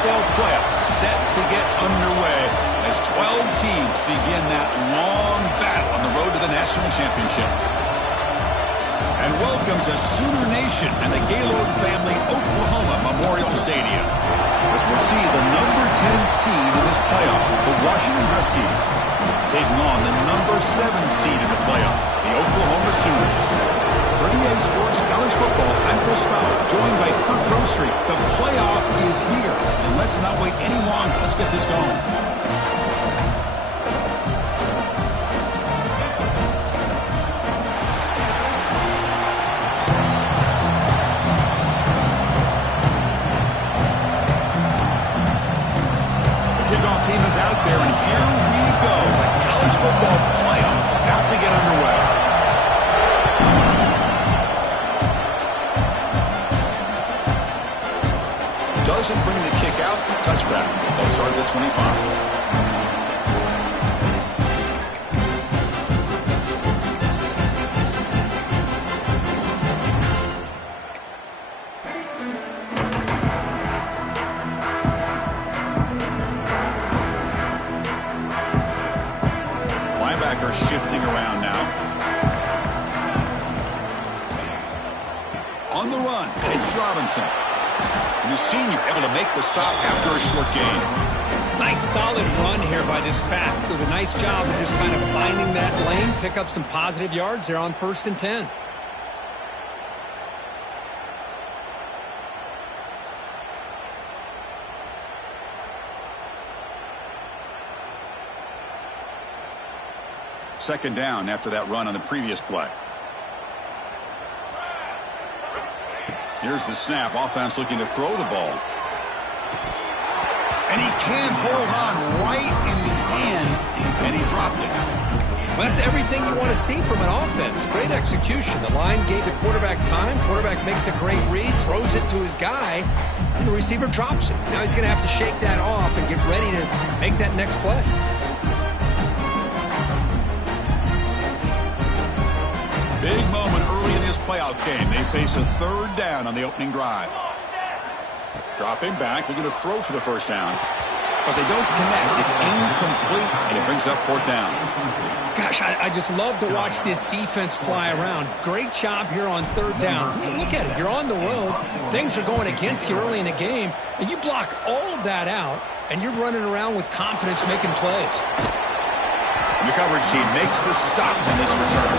football playoffs set to get underway as 12 teams begin that long battle on the road to the national championship. And welcome to Sooner Nation and the Gaylord Family Oklahoma Memorial Stadium, as we'll see the number 10 seed in this playoff, the Washington Huskies, taking on the number 7 seed in the playoff, the Oklahoma Sooners. For EA Sports College Football, I'm Chris Fowler, joined by Kirk Herbstreit. The playoff is here, and let's not wait any longer. Let's get this going. Team is out there, and here we go. The college football playoff about to get underway. Doesn't bring the kick out. Touchback. They'll start at the 25. Shifting around now. On the run, it's Robinson. And the senior able to make the stop after a short gain. Nice solid run here by this back. Did a nice job of just kind of finding that lane, pick up some positive yards there on 1st and 10. Second down after that run on the previous play. Here's the snap. Offense looking to throw the ball. And he can't hold on right in his hands, and he dropped it. Well, that's everything you want to see from an offense. Great execution. The line gave the quarterback time. Quarterback makes a great read, throws it to his guy, and the receiver drops it. Now he's going to have to shake that off and get ready to make that next play. Big moment early in this playoff game. They face a third down on the opening drive. Dropping back, looking to throw for the first down. But they don't connect. It's incomplete, and it brings up 4th down. Gosh, I just love to watch this defense fly around. Great job here on 3rd down. Look at it. You're on the road. Things are going against you early in the game, and you block all of that out, and you're running around with confidence making plays. The coverage team makes the stop on this return.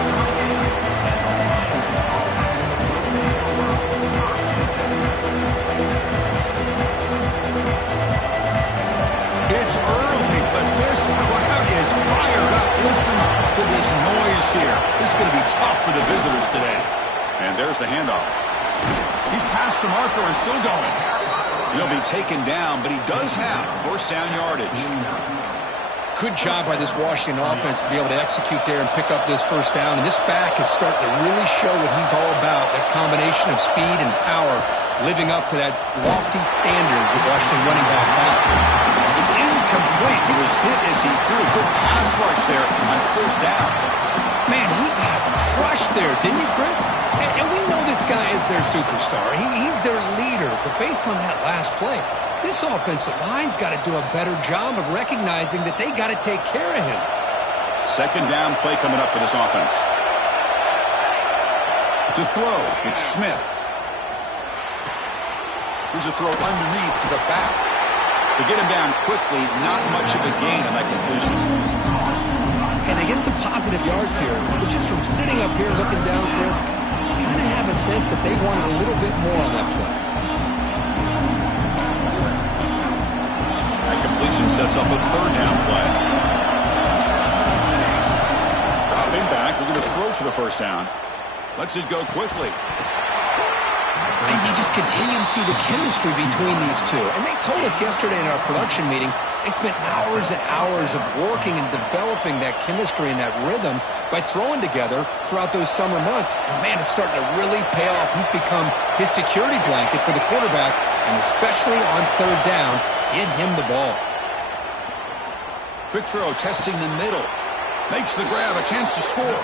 It's early, but this crowd is fired up. Listen to this noise here. This is going to be tough for the visitors today. And there's the handoff. He's past the marker and still going. He'll be taken down, but he does have 1st down yardage. Good job by this Washington offense to be able to execute there and pick up this 1st down. And this back is starting to really show what he's all about, that combination of speed and power, living up to that lofty standards that Washington running backs have. It's incomplete. He was hit as he threw. Good pass rush there on 1st down. Man, he got crushed there, didn't you, Chris? And we know this guy is their superstar. He's their leader. But based on that last play, this offensive line's got to do a better job of recognizing that they got to take care of him. 2nd down play coming up for this offense. To throw, it's Smith. Here's a throw underneath to the back. To get him down quickly, not much of a gain on that completion. And they get some positive yards here. But just from sitting up here looking down, Chris, you kind of have a sense that they wanted a little bit more on that play. Completion sets up a 3rd down play. Dropping back, looking to throw for the 1st down. Lets it go quickly. And you just continue to see the chemistry between these two. And they told us yesterday in our production meeting, they spent hours and hours of working and developing that chemistry and that rhythm by throwing together throughout those summer months. And, man, it's starting to really pay off. He's become his security blanket for the quarterback, and especially on 3rd down, get him the ball. Quick throw, testing the middle. Makes the grab, a chance to score.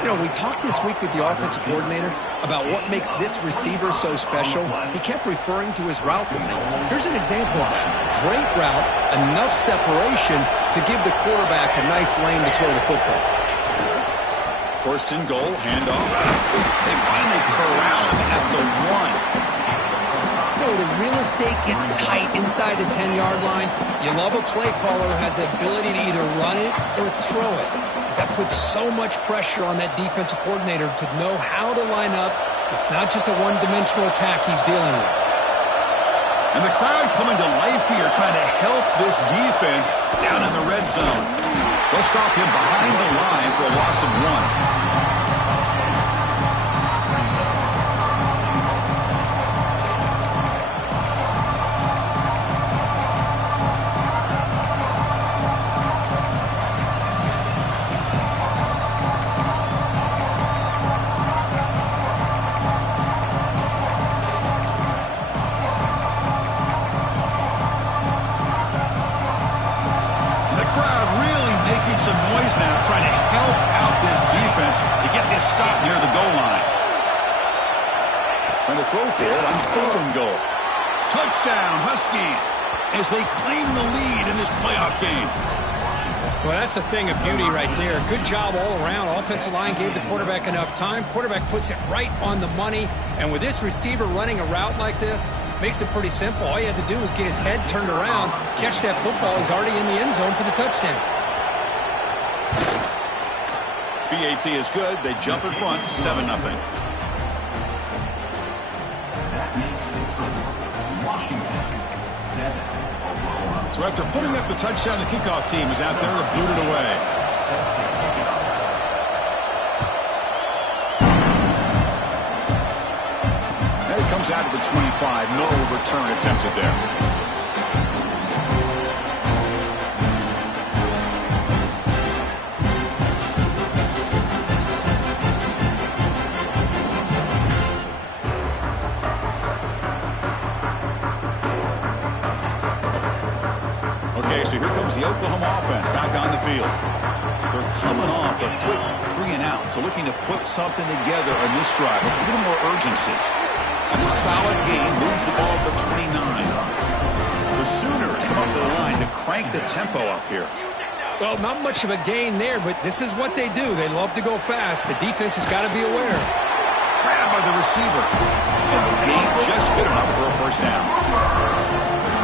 You know, we talked this week with the offensive coordinator about what makes this receiver so special. He kept referring to his route running. Here's an example of that. Great route, enough separation to give the quarterback a nice lane to throw the football. First and goal, handoff. They finally corral him at the 1. The real estate gets tight inside the 10-yard line. You love a play caller who has the ability to either run it or throw it, because that puts so much pressure on that defensive coordinator to know how to line up. It's not just a one-dimensional attack he's dealing with. And the crowd coming to life here, trying to help this defense down in the red zone. They'll stop him behind the line for a loss of 1. Stop near the goal line. And to throw for it on 3rd and goal. Touchdown, Huskies, as they claim the lead in this playoff game. Well, that's a thing of beauty right there. Good job all around. Offensive line gave the quarterback enough time. Quarterback puts it right on the money. And with this receiver running a route like this, makes it pretty simple. All you have to do is get his head turned around, catch that football. He's already in the end zone for the touchdown. BAT is good. They jump in front, 7-0. So after putting up the touchdown, the kickoff team is out there and booted it away. And it comes out to the 25. No return attempted there. So here comes the Oklahoma offense back on the field. They're coming off a quick 3-and-out, so looking to put something together on this drive, a little more urgency. That's a solid gain, moves the ball to the 29. The Sooners come up to the line to crank the tempo up here. Well, not much of a gain there, but this is what they do. They love to go fast. The defense has got to be aware. Grabbed by the receiver. And the gain just good enough for a first down.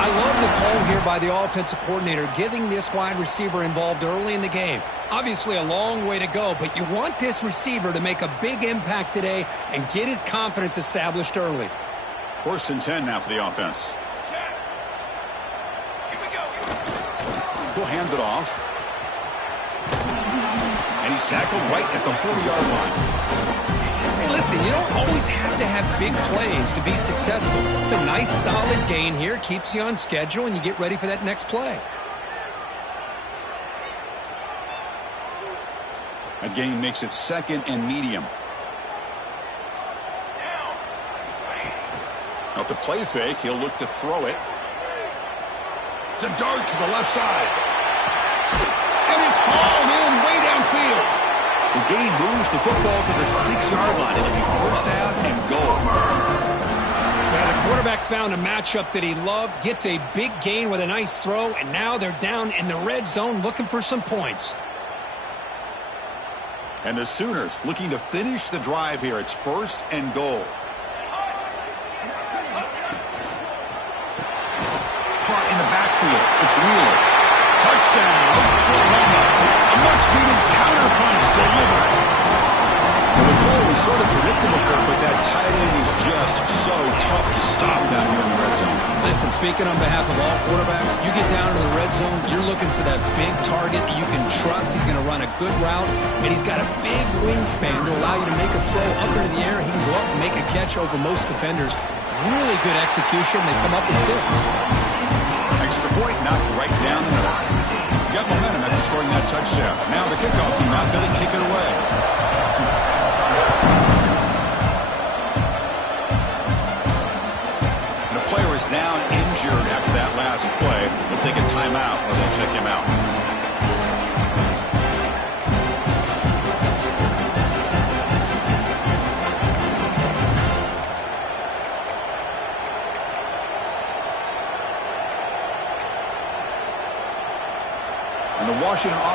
I love the call here by the offensive coordinator, getting this wide receiver involved early in the game. Obviously a long way to go, but you want this receiver to make a big impact today and get his confidence established early. 1st and 10 now for the offense. He'll hand it off. And he's tackled right at the 40-yard line. Hey, listen, you don't always have to have big plays to be successful. It's a nice, solid gain here. Keeps you on schedule, and you get ready for that next play. A gain makes it 2nd and medium. Off the play fake, he'll look to throw it. It's a dart to the left side. And it's hauled in way downfield. The gain moves the football to the 6-yard line. It'll be 1st down and goal. Well, the quarterback found a matchup that he loved, gets a big gain with a nice throw, and now they're down in the red zone looking for some points. And the Sooners looking to finish the drive here. It's 1st and goal. Caught in the backfield. It's Wheeler. Touchdown, Oklahoma. A much-needed counterpunch delivered. Well, the call was sort of predictable there, but that tight end is just so tough to stop down here in the red zone. Listen, speaking on behalf of all quarterbacks, you get down to the red zone, you're looking for that big target that you can trust. He's going to run a good route, and he's got a big wingspan to allow you to make a throw up into the air. He can go up and make a catch over most defenders. Really good execution. They come up with 6. Extra point knocked right down the middle. Got momentum after scoring that touchdown. Now the kickoff team out there to kick it away. And the player is down injured after that last play. We'll take a timeout or they'll check him out.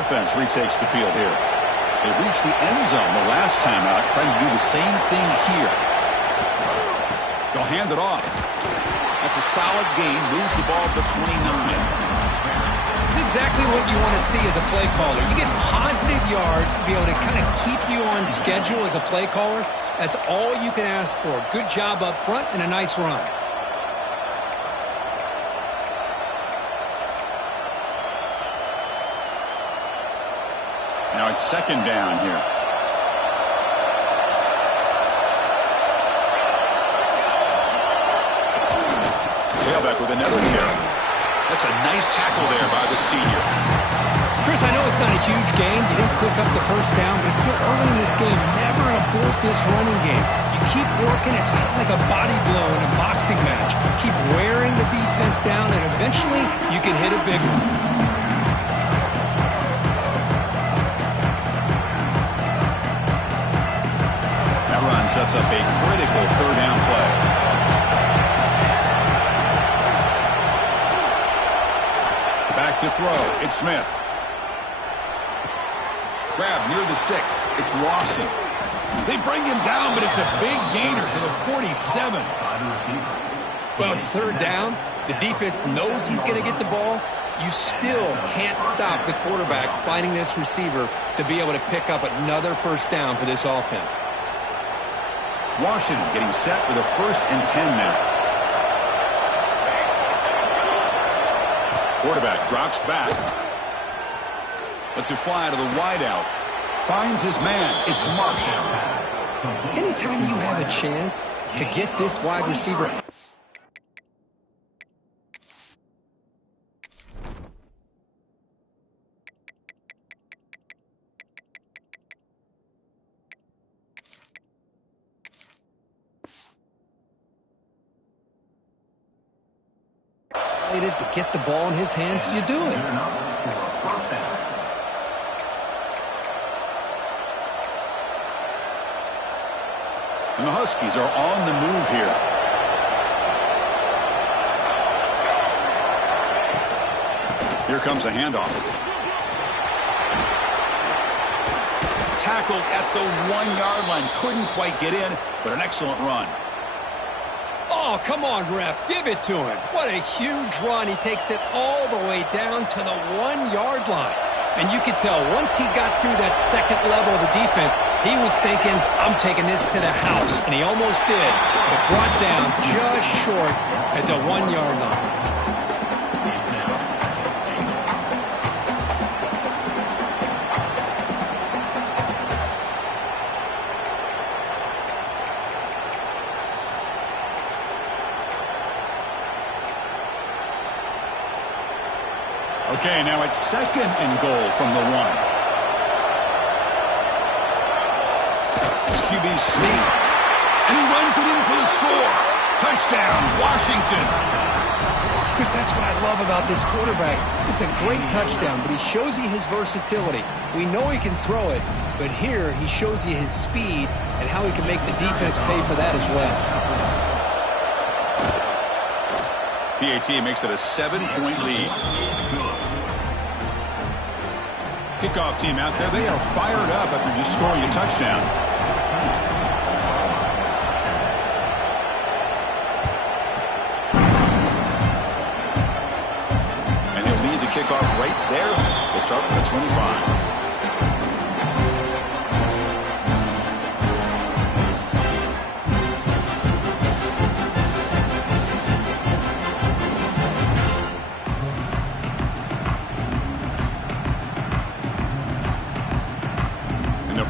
offense retakes the field here. They reached the end zone the last time out, trying to do the same thing here. They'll hand it off. That's a solid gain. Moves the ball to the 29. It's exactly what you want to see as a play caller. You get positive yards to be able to kind of keep you on schedule as a play caller. That's all you can ask for. Good job up front and a nice run. Now it's second down here. Tailback with another carry. That's a nice tackle there by the senior. Chris, I know it's not a huge gain. You didn't pick up the first down, but it's still early in this game. Never abort this running game. You keep working. It's kind of like a body blow in a boxing match. Keep wearing the defense down, and eventually you can hit a big one. That run sets up a critical third down play. Back to throw. It's Smith. Grab near the sticks. It's Lawson. They bring him down, but it's a big gainer to the 47. Well, it's third down. The defense knows he's going to get the ball. You still can't stop the quarterback finding this receiver to be able to pick up another first down for this offense. Washington getting set for the 1st and 10 now. Quarterback drops back. Lets it fly to the wideout. Finds his man. It's Marsh. Anytime you have a chance to get this wide receiver to get the ball in his hands, you do it. And the Huskies are on the move here. Here comes a handoff. Tackled at the 1-yard line. Couldn't quite get in, but an excellent run. Oh, come on, ref. Give it to him. What a huge run. He takes it all the way down to the 1-yard line. And you could tell once he got through that second level of the defense, he was thinking, I'm taking this to the house. And he almost did, but brought down just short at the 1-yard line. Okay, now it's 2nd and goal from the 1. It's QB sneak. And he runs it in for the score. Touchdown, Washington. Chris, that's what I love about this quarterback. It's a great touchdown, but he shows you his versatility. We know he can throw it, but here he shows you his speed and how he can make the defense pay for that as well. PAT makes it a 7-point lead. Kickoff team out there, they are fired up after just scoring a touchdown. And he'll lead the kickoff right there. They'll start from the 25.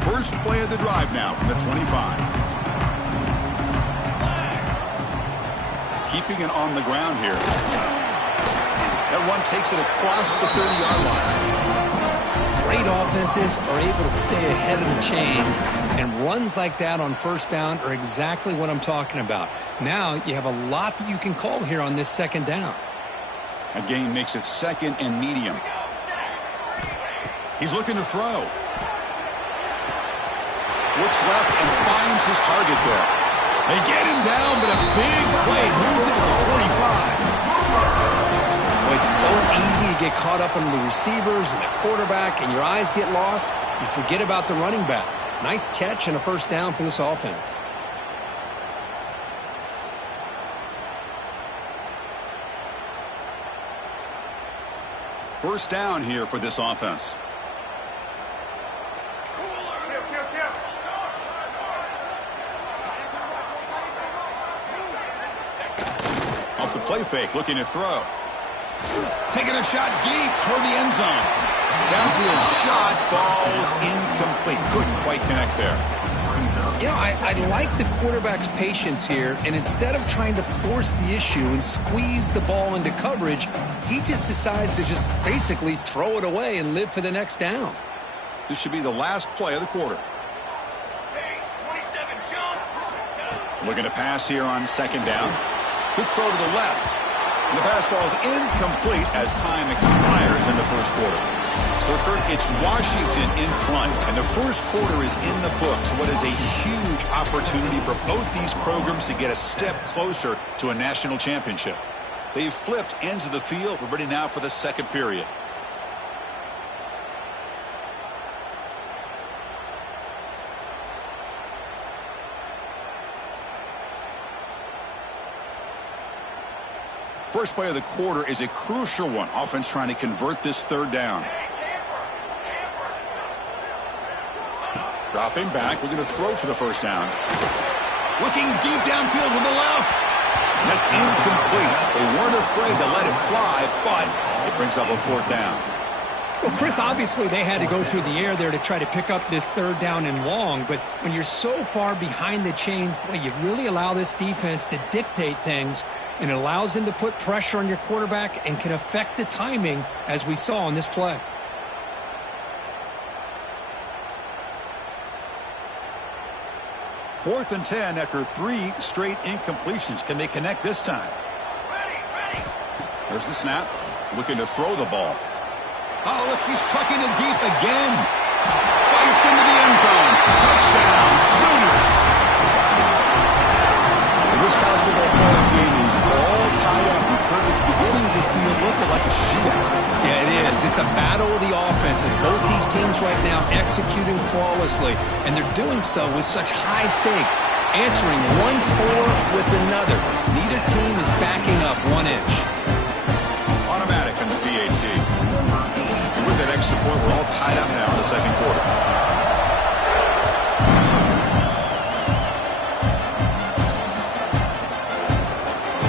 First play of the drive now from the 25. Keeping it on the ground here. That one takes it across the 30-yard line. Great offenses are able to stay ahead of the chains, and runs like that on first down are exactly what I'm talking about. Now you have a lot that you can call here on this second down. A gain makes it 2nd and medium. He's looking to throw. Looks left and finds his target there. They get him down, but a big play moves it to the 45. Well, it's so easy to get caught up in the receivers and the quarterback, and your eyes get lost. You forget about the running back. Nice catch and a first down for this offense. First down here for this offense. Off the play fake, looking to throw. Taking a shot deep toward the end zone. Downfield shot falls incomplete. Couldn't quite connect there. You know, I like the quarterback's patience here, and instead of trying to force the issue and squeeze the ball into coverage, he just decides to just basically throw it away and live for the next down. This should be the last play of the quarter. Looking to pass here on second down. Quick throw to the left. And the pass falls incomplete as time expires in the first quarter. So, Kurt, it's Washington in front, and the first quarter is in the books. What is a huge opportunity for both these programs to get a step closer to a national championship. They've flipped ends of the field. We're ready now for the second period. First play of the quarter is a crucial one. Offense trying to convert this third down. Dropping back, looking to throw for the first down. Looking deep downfield with the left. And that's incomplete. They weren't afraid to let it fly, but it brings up a fourth down. Well, Chris, obviously they had to go through the air there to try to pick up this third down and long, but when you're so far behind the chains, boy, you really allow this defense to dictate things, and it allows them to put pressure on your quarterback and can affect the timing, as we saw on this play. Fourth and 10 after 3 straight incompletions. Can they connect this time? There's the snap. Looking to throw the ball. Oh, look, he's trucking it deep again. Bites into the end zone. Touchdown, Sooners. This college football playoff game is all tied up. It's beginning to feel like a shootout. Yeah, it is. It's a battle of the offenses. Both these teams right now executing flawlessly, and they're doing so with such high stakes, answering one score with another. Neither team is backing up 1 inch. Automatic in the PAT. With that extra point, we're all tied up now in the second quarter.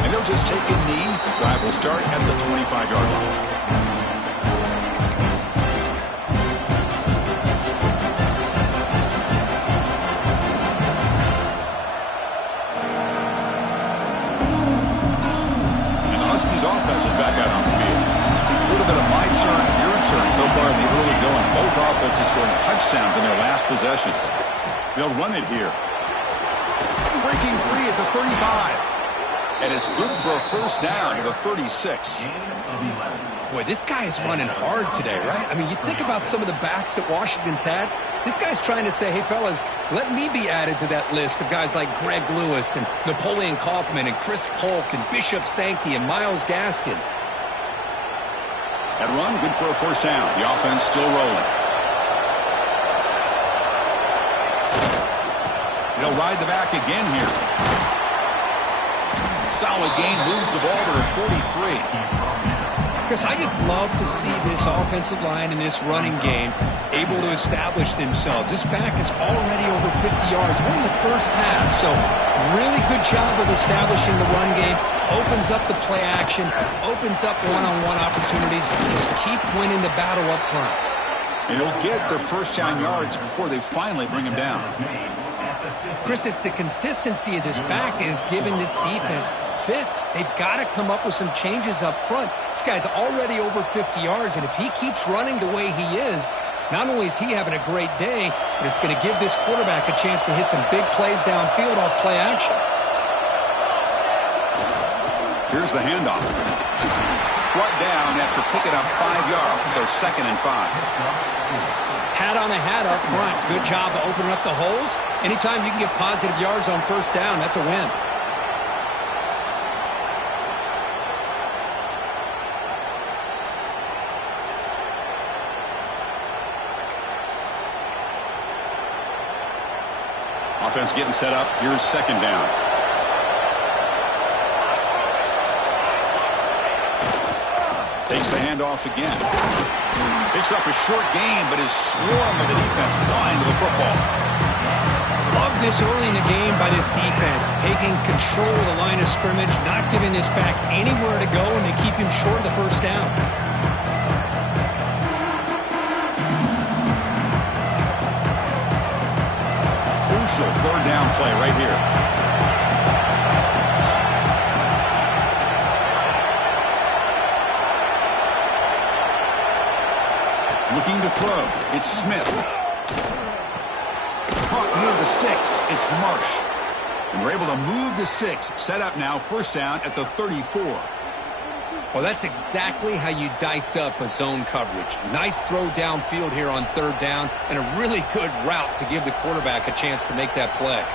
And they'll just take a knee. Drive will start at the 25-yard line. And the Huskies offense is back out on the field. A little bit of my turn, your turn so far in the early going. Both offenses scoring touchdowns in their last possessions. They'll run it here. Breaking free at the 35. And it's good for a first down to the 36. Boy, this guy is running hard today, right? I mean, you think about some of the backs that Washington's had. This guy's trying to say, hey, fellas, let me be added to that list of guys like Greg Lewis and Napoleon Kaufman and Chris Polk and Bishop Sankey and Myles Gaskin. That run, good for a first down. The offense still rolling. They'll ride the back again here. Solid gain, moves the ball to the 43. Chris, I just love to see this offensive line and this running game able to establish themselves. This back is already over 50 yards. We're in the first half, so really good job of establishing the run game. Opens up the play action, opens up one-on-one opportunities. Just keep winning the battle up front. And he'll get their first down yards before they finally bring him down. Chris, it's the consistency of this back is giving this defense fits. They've got to come up with some changes up front. This guy's already over 50 yards, and if he keeps running the way he is, not only is he having a great day, but it's going to give this quarterback a chance to hit some big plays downfield off play action. Here's the handoff. Brought down after picking up 5 yards, so 2nd and 5. Hat on a hat up front. Good job of opening up the holes. Anytime you can get positive yards on first down, that's a win. Offense getting set up. Here's second down. Takes the handoff again. Picks up a short gain, but is swarmed with the defense flying to the football. Love this early in the game by this defense, taking control of the line of scrimmage, not giving this back anywhere to go, and they keep him short of the first down. Crucial third down play right here. Looking to throw. It's Smith. Caught near the sticks. It's Marsh. And we're able to move the sticks. Set up now. First down at the 34. Well, that's exactly how you dice up a zone coverage. Nice throw downfield here on third down, and a really good route to give the quarterback a chance to make that play.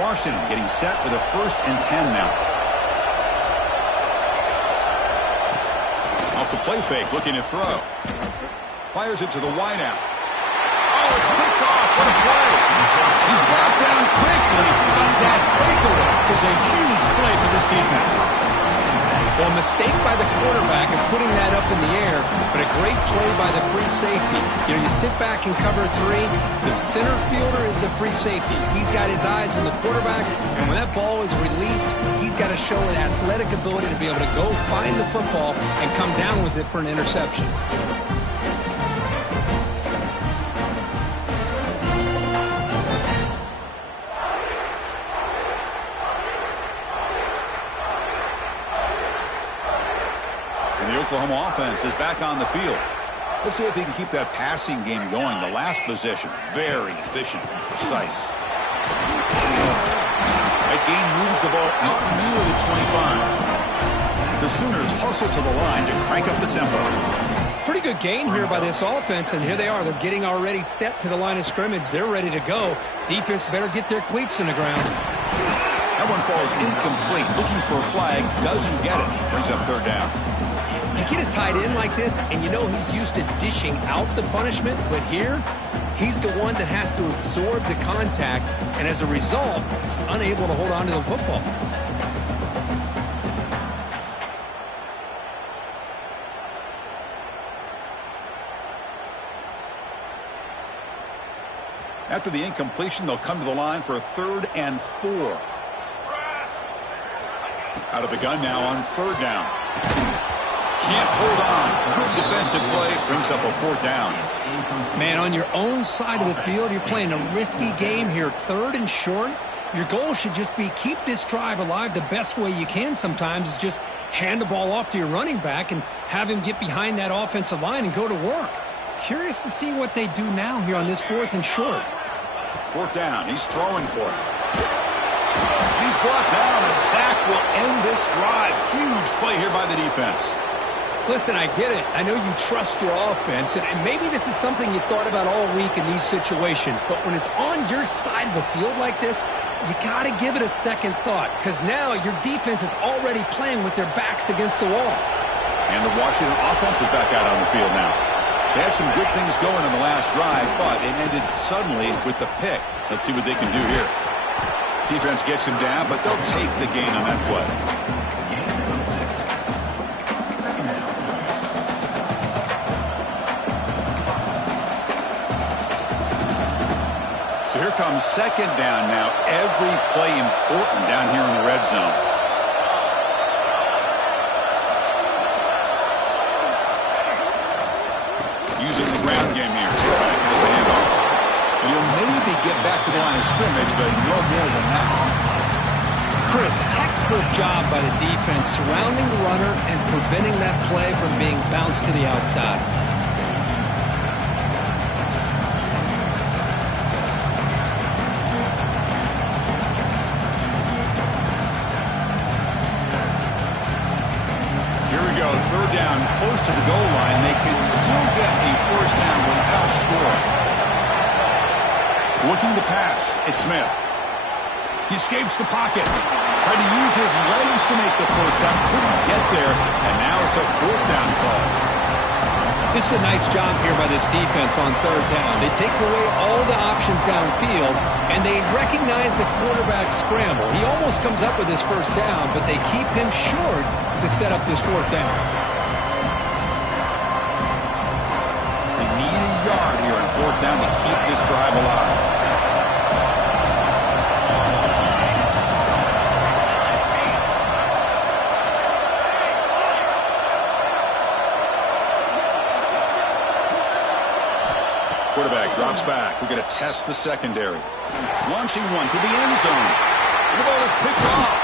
Washington getting set with a 1st and 10 now. Off the play fake, looking to throw. Fires it to the wideout. Oh, it's picked off. What a play. He's brought down quickly, but that takeaway is a huge play for this defense. Well, a mistake by the quarterback of putting that up in the air, but a great play by the free safety. You know, you sit back and cover 3. The center fielder is the free safety. He's got his eyes on the quarterback, and when that ball is released, he's got to show an athletic ability to be able to go find the football and come down with it for an interception. Oklahoma offense is back on the field. Let's see if they can keep that passing game going. The last possession, very efficient and precise. That gain moves the ball out near the 25. The Sooners hustle to the line to crank up the tempo. Pretty good gain here by this offense, and here they are. They're getting already set to the line of scrimmage. They're ready to go. Defense better get their cleats in the ground. That one falls incomplete. Looking for a flag, doesn't get it. Brings up third down. You get a tight end like this, and you know he's used to dishing out the punishment, but here, he's the one that has to absorb the contact, and as a result, he's unable to hold on to the football. After the incompletion, they'll come to the line for a 3rd and 4. Out of the gun now on 3rd down. Can't hold on. Good defensive play. Brings up a 4th down. Man, on your own side of the field, you're playing a risky game here. 3rd and short. Your goal should just be keep this drive alive the best way you can sometimes is just hand the ball off to your running back and have him get behind that offensive line and go to work. Curious to see what they do now here on this 4th and short. 4th down. He's throwing for it. He's brought down. A sack will end this drive. Huge play here by the defense. Listen, I get it. I know you trust your offense, and maybe this is something you thought about all week in these situations, but when it's on your side of the field like this, you got to give it a second thought, because now your defense is already playing with their backs against the wall. And the Washington offense is back out on the field now. They had some good things going on the last drive, but it ended suddenly with the pick. Let's see what they can do here. Defense gets him down, but they'll take the gain on that play. So here comes 2nd down now. Every play important down here in the red zone. Using the ground game here. Tailback has the handoff. And he'll maybe get back to the line of scrimmage, but no more than that. Chris, textbook job by the defense surrounding the runner and preventing that play from being bounced to the outside. Here we go, 3rd down, close to the goal line. They can still get a 1st down without scoring. Looking to pass, it's Smith. He escapes the pocket. Tried to use his legs to make the 1st down. Couldn't get there, and now it's a 4th down call. This is a nice job here by this defense on third down. They take away all the options downfield, and they recognize the quarterback scramble. He almost comes up with his first down, but they keep him short to set up this fourth down. They need a yard here on fourth down to keep this drive alive. Quarterback drops back. We're going to test the secondary. Launching one to the end zone. And the ball is picked off.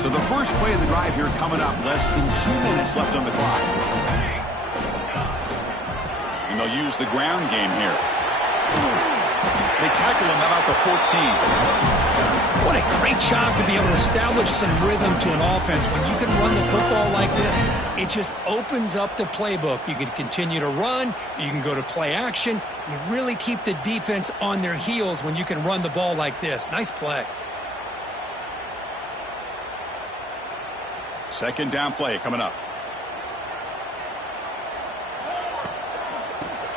So the first play of the drive here coming up. Less than 2 minutes left on the clock. And they'll use the ground game here. They tackle him about the 14. What a great job to be able to establish some rhythm to an offense. When you can run the football like this, it just opens up the playbook. You can continue to run. You can go to play action. You really keep the defense on their heels when you can run the ball like this. Nice play. Second down play coming up.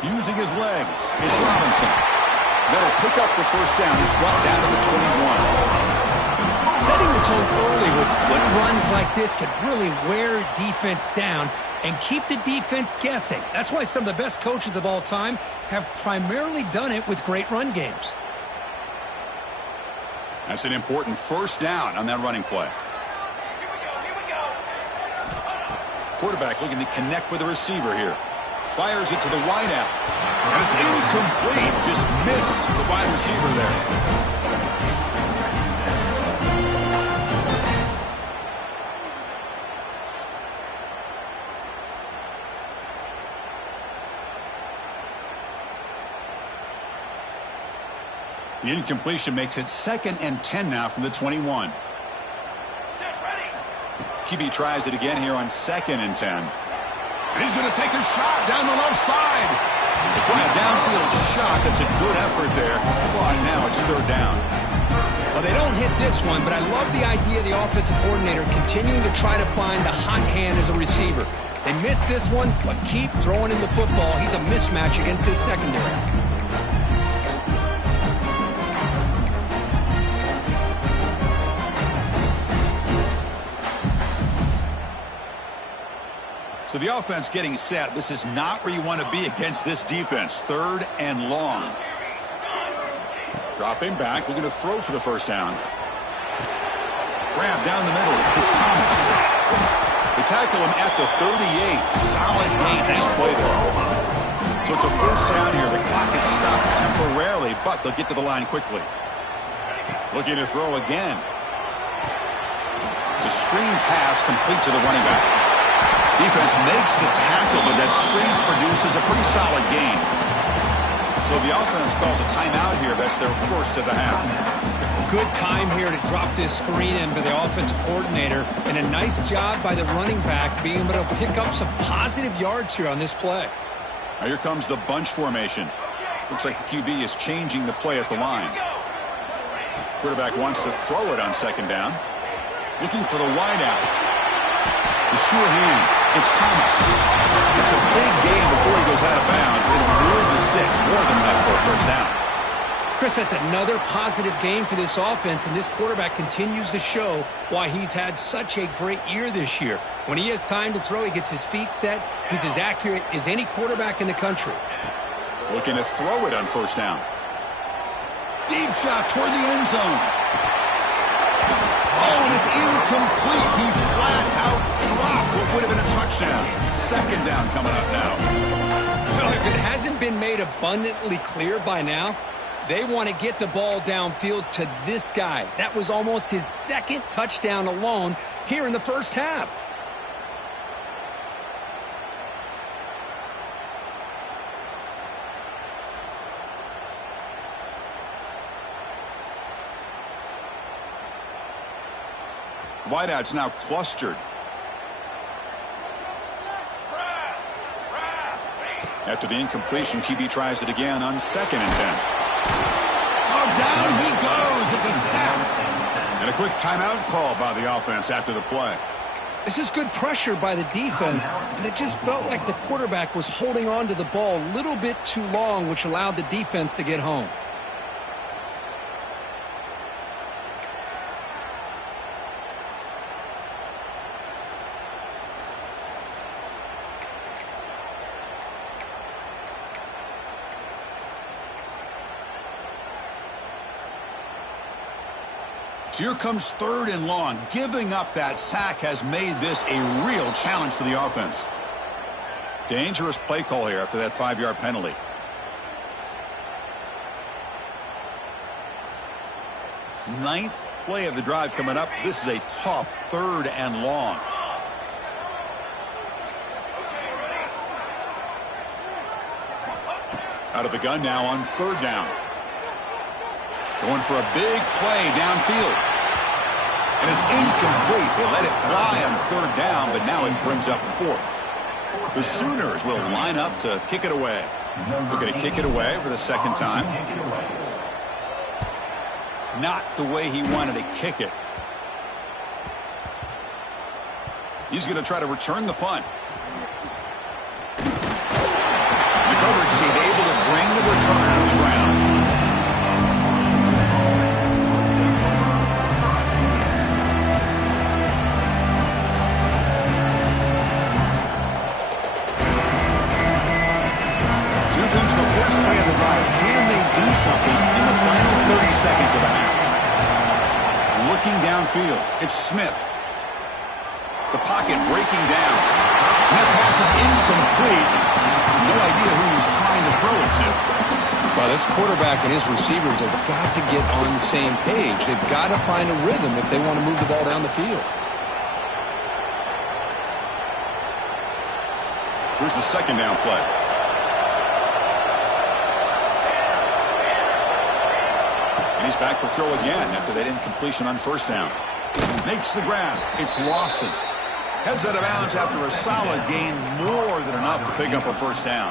Using his legs, it's Robinson. That'll pick up the first down. He's brought down to the 21. Setting the tone early with good runs like this can really wear defense down and keep the defense guessing. That's why some of the best coaches of all time have primarily done it with great run games. That's an important first down on that running play. Quarterback looking to connect with the receiver here. Fires it to the wideout. And it's incomplete. Just missed the wide receiver there. The incompletion makes it 2nd and 10 now from the 21. QB tries it again here on 2nd and 10. And he's going to take a shot down the left side. It's on a downfield shot. That's a good effort there. Well, now it's third down. Well, they don't hit this one, but I love the idea of the offensive coordinator continuing to try to find the hot hand as a receiver. They missed this one, but keep throwing him the football. He's a mismatch against his secondary. So the offense getting set. This is not where you want to be against this defense. 3rd and long. Dropping back, looking to throw for the first down. Grab down the middle. It's Thomas. They tackle him at the 38. Solid gain. Nice play there. So it's a first down here. The clock is stopped temporarily, but they'll get to the line quickly. Looking to throw again. It's a screen pass complete to the running back. Defense makes the tackle, but that screen produces a pretty solid gain. So the offense calls a timeout here. That's their first of the half. Good time here to drop this screen in by the offensive coordinator, and a nice job by the running back being able to pick up some positive yards here on this play. Now here comes the bunch formation. Looks like the QB is changing the play at the line. Quarterback wants to throw it on 2nd down. Looking for the wideout. The sure hands. It's Thomas. It's a big gain before he goes out of bounds. It'll move the sticks more than enough for a first down. Chris, that's another positive game for this offense, and this quarterback continues to show why he's had such a great year this year. When he has time to throw, he gets his feet set. He's as accurate as any quarterback in the country. Looking to throw it on first down. Deep shot toward the end zone. Oh, and it's incomplete. He flat out dropped what would have been a touchdown. 2nd down coming up now. Well, if it hasn't been made abundantly clear by now, they want to get the ball downfield to this guy. That was almost his 2nd touchdown alone here in the first half. Wideouts now clustered. After the incompletion, QB tries it again on 2nd and 10. Oh, down he goes. It's a sack. And a quick timeout call by the offense after the play. This is good pressure by the defense, but it just felt like the quarterback was holding on to the ball a little bit too long, which allowed the defense to get home. So here comes 3rd and long. Giving up that sack has made this a real challenge for the offense. Dangerous play call here after that 5-yard penalty. Ninth play of the drive coming up. This is a tough 3rd and long. Out of the gun now on 3rd down. Going for a big play downfield. And it's incomplete. They let it fly on 3rd down, but now it brings up 4th. The Sooners will line up to kick it away. We're going to kick it away for the 2nd time. Not the way he wanted to kick it. He's going to try to return the punt. The coverage team able to bring the returner to the ground. The first play of the drive. Can they do something in the final 30 seconds of the half? Looking downfield, it's Smith. The pocket breaking down. And that pass is incomplete. No idea who he was trying to throw it to. Well, this quarterback and his receivers have got to get on the same page. They've got to find a rhythm if they want to move the ball down the field. Here's the 2nd down play. He's back to throw again after that incompletion on 1st down. Makes the grab. It's Lawson. Heads out of bounds after a solid gain, more than enough to pick up a 1st down.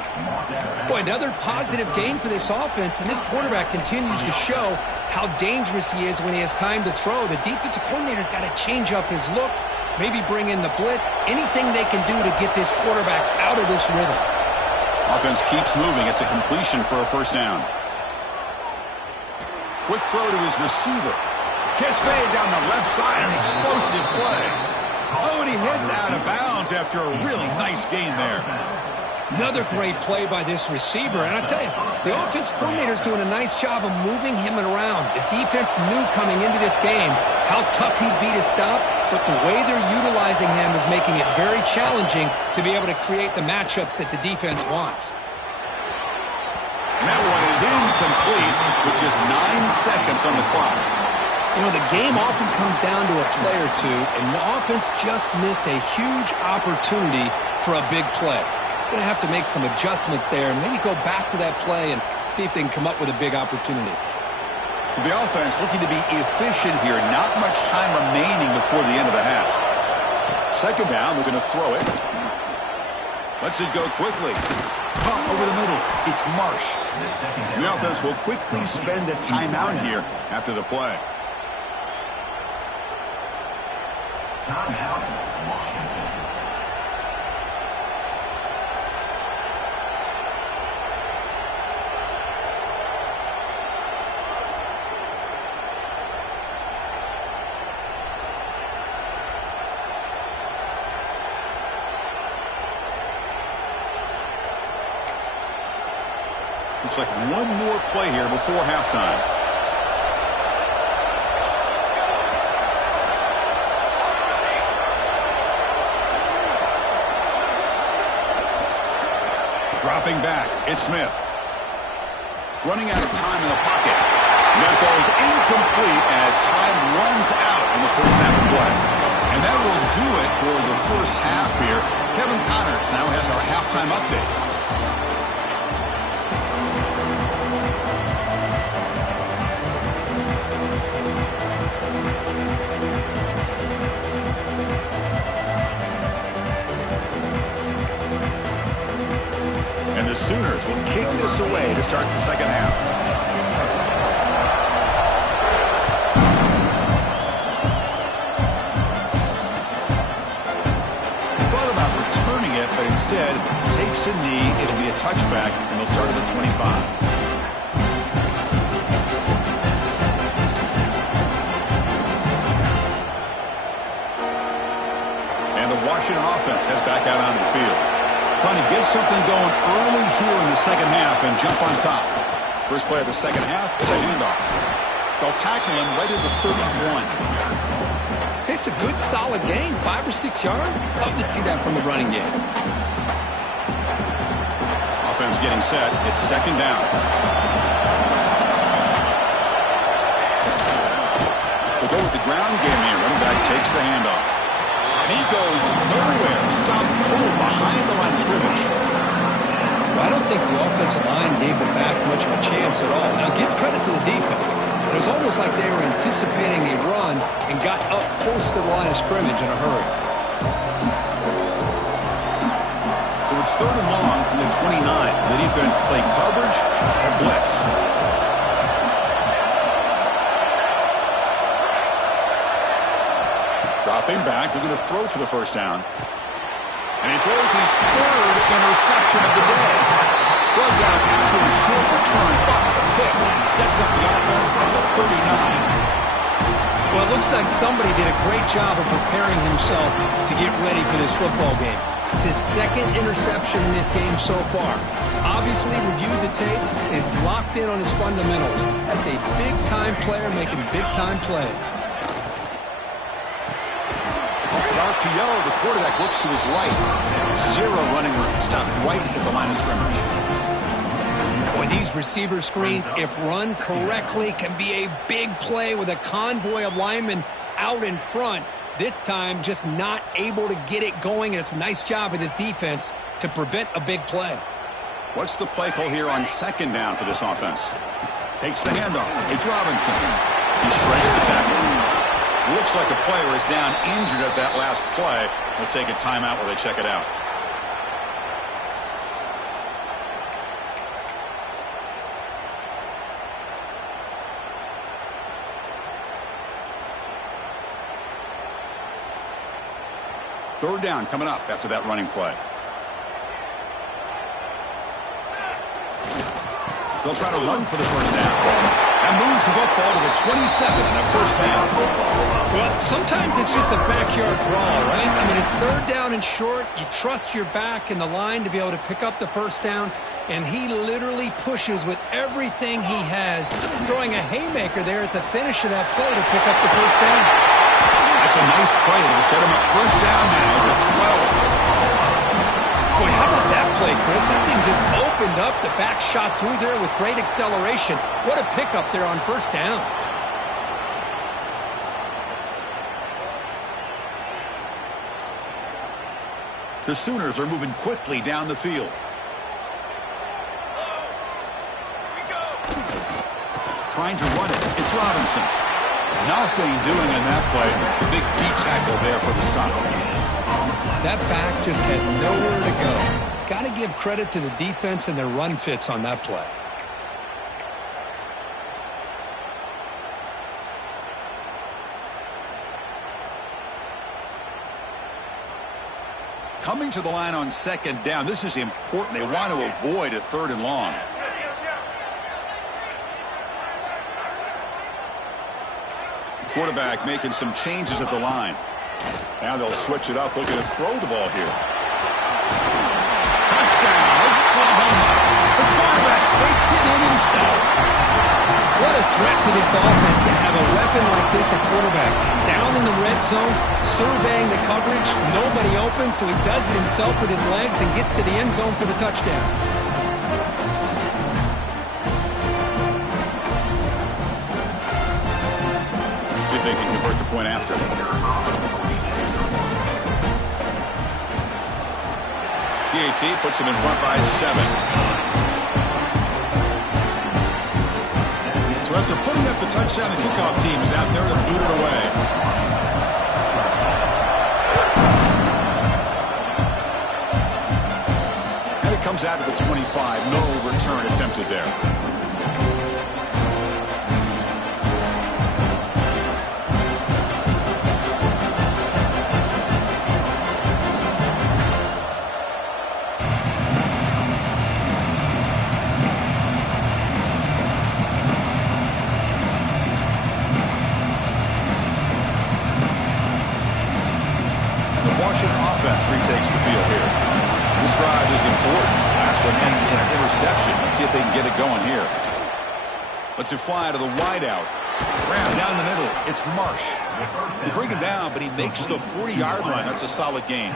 Boy, another positive game for this offense, and this quarterback continues to show how dangerous he is when he has time to throw. The defensive coordinator's got to change up his looks, maybe bring in the blitz, anything they can do to get this quarterback out of this rhythm. Offense keeps moving. It's a completion for a 1st down. Quick throw to his receiver. Catch made down the left side. An explosive play. Oh, and he heads out of bounds after a really nice gain there. Another great play by this receiver. And I tell you, the offense coordinator's doing a nice job of moving him around. The defense knew coming into this game how tough he'd be to stop, but the way they're utilizing him is making it very challenging to be able to create the matchups that the defense wants. And that one is incomplete with just 9 seconds on the clock. You know, the game often comes down to a play or two, and the offense just missed a huge opportunity for a big play. Going to have to make some adjustments there and maybe go back to that play and see if they can come up with a big opportunity. So the offense looking to be efficient here. Not much time remaining before the end of the half. 2nd down, we're going to throw it. Lets it go quickly. Pump over the middle. It's Marsh. The offense will quickly spend a timeout here after the play. Timeout, Washington. Looks like one more play here before halftime. Dropping back, it's Smith. Running out of time in the pocket. And that falls incomplete as time runs out in the first half of play. And that will do it for the first half here. Kevin Connors now has our halftime update. Sooners will kick this away to start the second half. Thought about returning it, but instead takes a knee. It'll be a touchback, and they'll start at the 25. Washington offense heads back out on the field. Trying to get something going early here in the second half and jump on top. First play of the second half is a handoff. They'll tackle him right at the 31. It's a good, solid game. 5 or 6 yards. Love to see that from a running game. Offense getting set. It's second down. They'll go with the ground game here. Running back takes the handoff. And he goes nowhere. Stopped cold behind the line of scrimmage. Well, I don't think the offensive line gave the back much of a chance at all. Now, give credit to the defense. It was almost like they were anticipating a run and got up close to the line of scrimmage in a hurry. So it's third and long from the 29. The defense play coverage or blitz. Dropping back, looking to throw for the first down. And he throws his third interception of the day. Brought down after a short return, but the pick sets up the offense at the 39. Well, it looks like somebody did a great job of preparing himself to get ready for this football game. It's his second interception in this game so far. Obviously reviewed the tape, is locked in on his fundamentals. That's a big-time player making big-time plays. RPO, the quarterback looks to his right. Zero running room. Stopped right at the line of scrimmage. Boy, these receiver screens, if run correctly, can be a big play with a convoy of linemen out in front. This time, just not able to get it going, and it's a nice job of his defense to prevent a big play. What's the play call here on second down for this offense? Takes the handoff. It's Robinson. He shrinks the tackle. Looks like a player is down injured at that last play. We'll take a timeout while they check it out. Third down coming up after that running play. They'll try to run for the first down. And moves the football to the 27 in a first down. Well, sometimes it's just a backyard brawl, right? I mean, it's third down and short. You trust your back in the line to be able to pick up the first down. And he literally pushes with everything he has, throwing a haymaker there at the finish of that play to pick up the first down. That's a nice play. It'll set him up first down now at the 12. Boy, how about that play, Chris? That thing just opened up. The back shot through there with great acceleration. What a pickup there on first down. The Sooners are moving quickly down the field. Trying to run it. It's Robinson. Nothing doing in that play. The big D tackle there for the stop. That back just had nowhere to go. Got to give credit to the defense and their run fits on that play. Coming to the line on second down. This is important. They want to avoid a third and long. Quarterback making some changes at the line. Now they'll switch it up, looking to throw the ball here. Touchdown, Oklahoma. The quarterback takes it in himself. What a threat to this offense to have a weapon like this at quarterback. Down in the red zone, surveying the coverage, nobody open, so he does it himself with his legs and gets to the end zone for the touchdown. See if they can convert the point after. PAT puts him in front by 7. So after putting up the touchdown, the kickoff team is out there to boot it away. And a comes out to the 25. No return attempted there. Retakes the field here. This drive is important. Last one ended in an interception. Let's see if they can get it going here. Let's fly to the wideout. Graham down the middle. It's Marsh. They bring him down, but he makes the 40-yard line. That's a solid gain.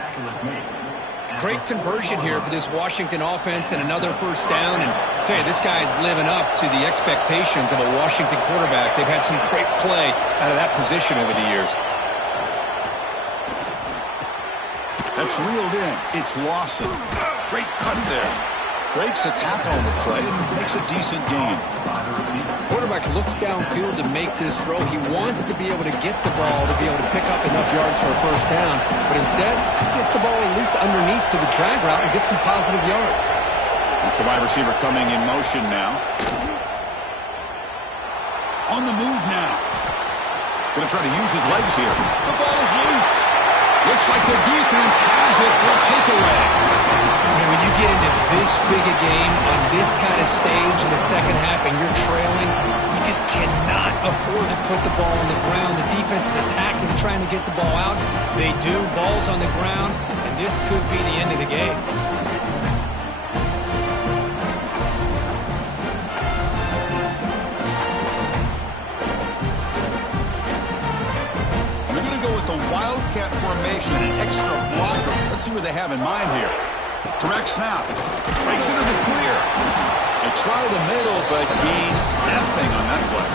Great conversion here for this Washington offense and another first down. And I tell you, this guy's living up to the expectations of a Washington quarterback. They've had some great play out of that position over the years. That's reeled in. It's Lawson. Great cut there. Breaks a tackle on the play and makes a decent gain. Quarterback looks downfield to make this throw. He wants to be able to get the ball to be able to pick up enough yards for a first down. But instead, he gets the ball at least underneath to the drag route and gets some positive yards. It's the wide receiver coming in motion now. On the move now. Going to try to use his legs here. The ball is loose. Looks like the defense has it for a takeaway. Man, when you get into this big a game on this kind of stage in the second half and you're trailing, you just cannot afford to put the ball on the ground. The defense is attacking, trying to get the ball out. They do. Ball's on the ground, and this could be the end of the game. Wildcat formation, an extra blocker. Let's see what they have in mind here. Direct snap. Breaks into the clear. They try the middle, but gain nothing on that play.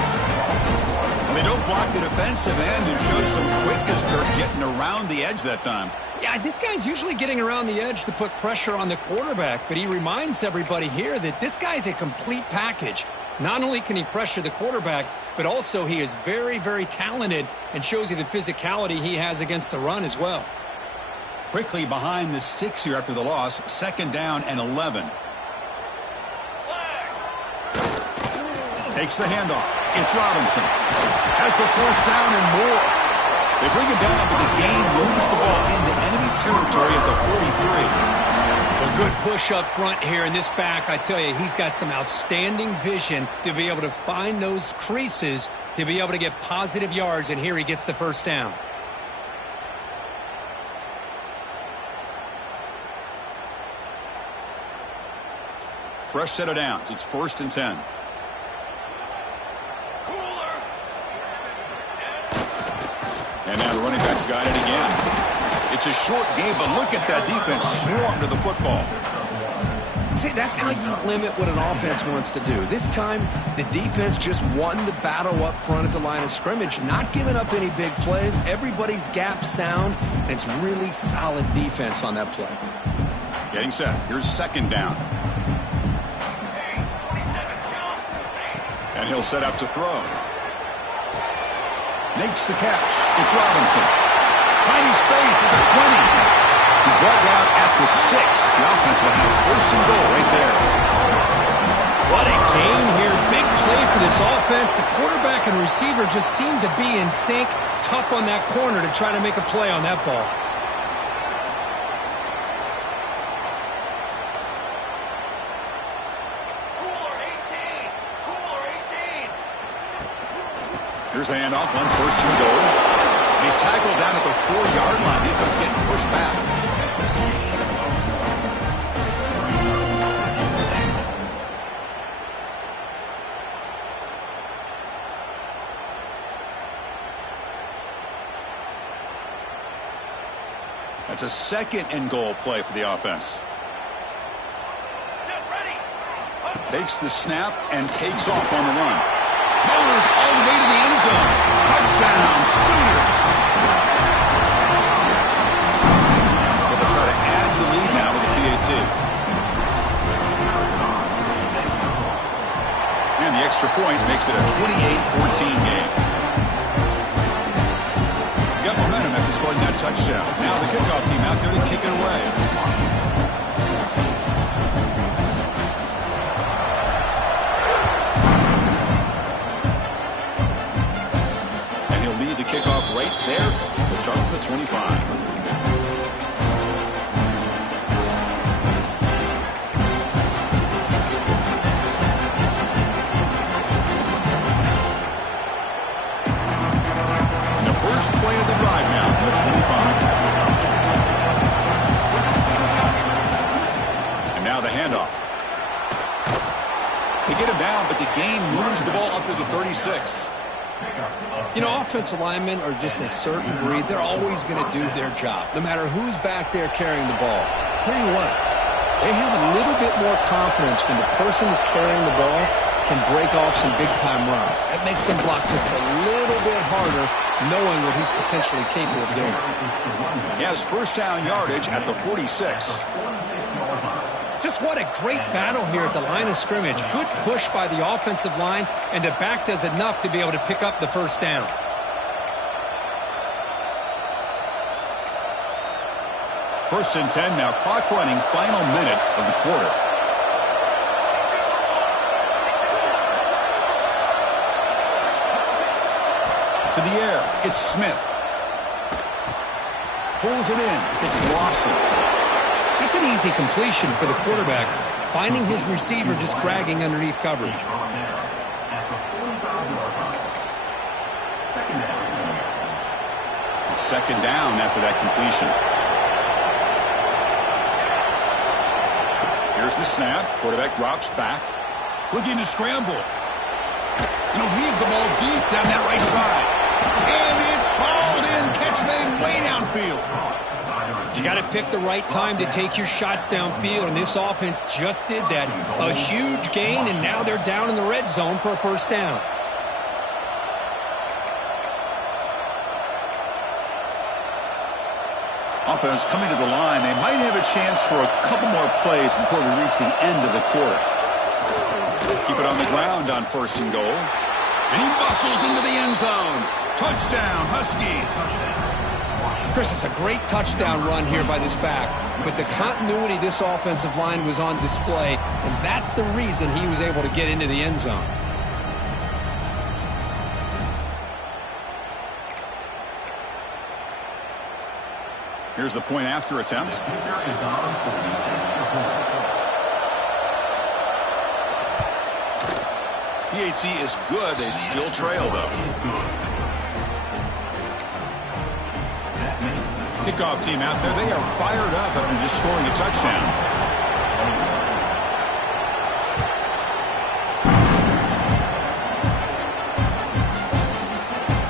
They don't block the defensive end and show some quickness, Kirk, getting around the edge that time. Yeah, this guy's usually getting around the edge to put pressure on the quarterback, but he reminds everybody here that this guy's a complete package. Not only can he pressure the quarterback, but also he is very, very talented and shows you the physicality he has against the run as well. Quickly behind the sticks here after the loss. 2nd down and 11. Takes the handoff. It's Robinson. Has the first down and more. They bring him down, but the gain moves the ball into enemy territory at the 43. A good push up front here in this back. I tell you, he's got some outstanding vision to be able to find those creases, to be able to get positive yards, and here he gets the first down. Fresh set of downs. It's 1st and 10. And now the running back's got it again. It's a short game, but look at that defense swarm to the football. See, that's how you limit what an offense wants to do. This time, the defense just won the battle up front at the line of scrimmage, not giving up any big plays. Everybody's gap sound, and it's really solid defense on that play. Getting set. Here's 2nd down. And he'll set up to throw. Makes the catch. It's Robinson. Tiny space at the 20. He's brought down at the 6. The offense will have 1st and goal right there. What a gain here. Big play for this offense. The quarterback and receiver just seem to be in sync. Tough on that corner to try to make a play on that ball. Here's the handoff on 1st and goal. He's tackled down at the 4-yard line. Defense getting pushed back. That's a 2nd and goal play for the offense. Takes the snap and takes off on the run. Motors all the way to the end zone. Touchdown, Sooners. They'll try to add to the lead now with the PAT. And the extra point makes it a 28-14 game. Got momentum after scoring that touchdown. Now the kickoff team out there to kick it away. right there to start with the 25. First play of the drive now from the 25. And now the handoff. They get him down, but the gain moves the ball up to the 36. You know, offensive linemen are just a certain breed. They're always going to do their job, no matter who's back there carrying the ball. I'll tell you what, they have a little bit more confidence when the person that's carrying the ball can break off some big-time runs. That makes them block just a little bit harder, knowing what he's potentially capable of doing. He has first down yardage at the 46. Just what a great battle here at the line of scrimmage. Good push by the offensive line, and the back does enough to be able to pick up the first down. First and 10 now, clock running, final minute of the quarter. To the air, it's Smith. Pulls it in, it's Lawson. That's an easy completion for the quarterback, finding his receiver just dragging underneath coverage. Second down after that completion. Here's the snap. Quarterback drops back. Looking to scramble. And he'll heave the ball deep down that right side. And it's hauled in. Catch made way downfield. You got to pick the right time to take your shots downfield, and this offense just did that. A huge gain, and now they're down in the red zone for a first down. Offense coming to the line. They might have a chance for a couple more plays before we reach the end of the quarter. Keep it on the ground on first and goal. And he muscles into the end zone. Touchdown, Huskies. Chris, it's a great touchdown run here by this back, but the continuity of this offensive line was on display, and that's the reason he was able to get into the end zone. Here's the point after attempt. PAT is good. They still trail, though. Kickoff team out there. They are fired up after just scoring a touchdown.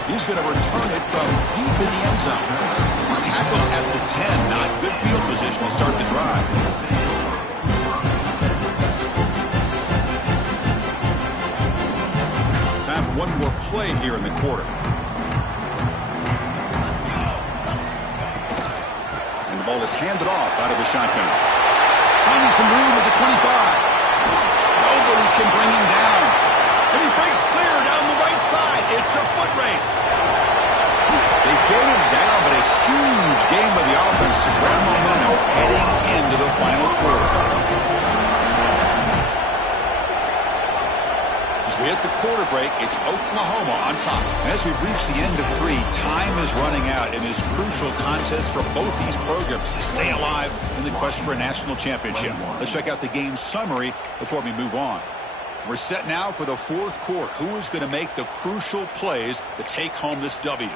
He's going to return it from deep in the end zone. He's tackled at the 10. Not good field position to start the drive. Time for one more play here in the quarter. And the ball is handed off out of the shotgun. Finding some room at the 25. Nobody can bring him down. And he breaks clear down the right side. It's a foot race. They get him down, but a huge game by the offense to grab momentum heading into the final quarter. As we hit the quarter break, it's Oklahoma on top. And as we reach the end of 3, time is running out in this crucial contest for both these programs to stay alive in the quest for a national championship. Let's check out the game summary before we move on. We're set now for the fourth quarter. Who is going to make the crucial plays to take home this W?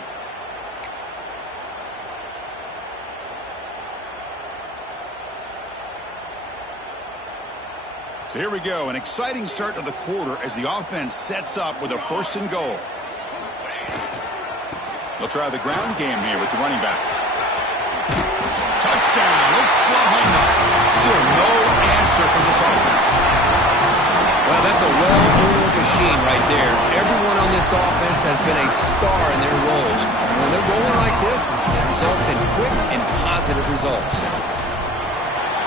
So here we go, an exciting start to the quarter as the offense sets up with a first and goal. They'll try the ground game here with the running back. Touchdown, Oklahoma. Still no answer from this offense. Well, that's a well-oiled machine right there. Everyone on this offense has been a star in their roles. When they're rolling like this, it results in quick and positive results.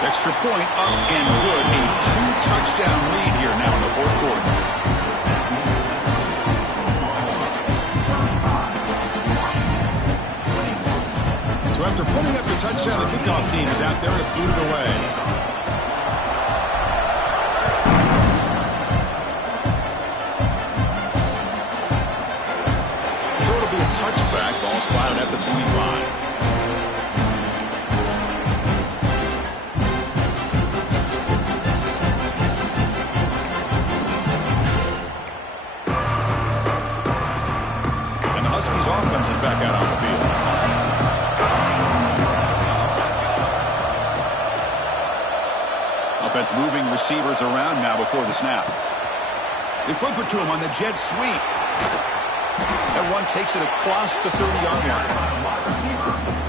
Extra point up and good. A 2-touchdown lead here now in the fourth quarter. So after putting up the touchdown, the kickoff team is out there to boot it away. So it'll be a touchback. Ball spotted at the 25. Huskies offense is back out on the field. Offense moving receivers around now before the snap. They flip it to him on the jet sweep. That run takes it across the 30-yard line.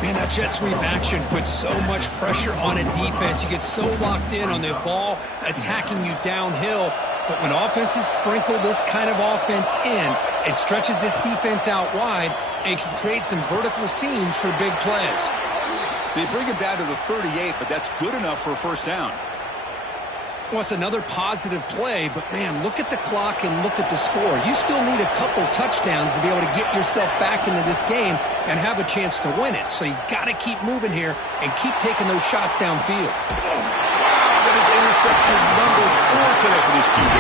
Man, that jet sweep action puts so much pressure on a defense. You get so locked in on the ball attacking you downhill. But when offenses sprinkle this kind of offense in, it stretches this defense out wide and can create some vertical seams for big plays. They bring him down to the 38, but that's good enough for a first down. Well, it's another positive play, but, man, look at the clock and look at the score. You still need a couple touchdowns to be able to get yourself back into this game and have a chance to win it. So you got to keep moving here and keep taking those shots downfield. That is interception number 4 today for this QB.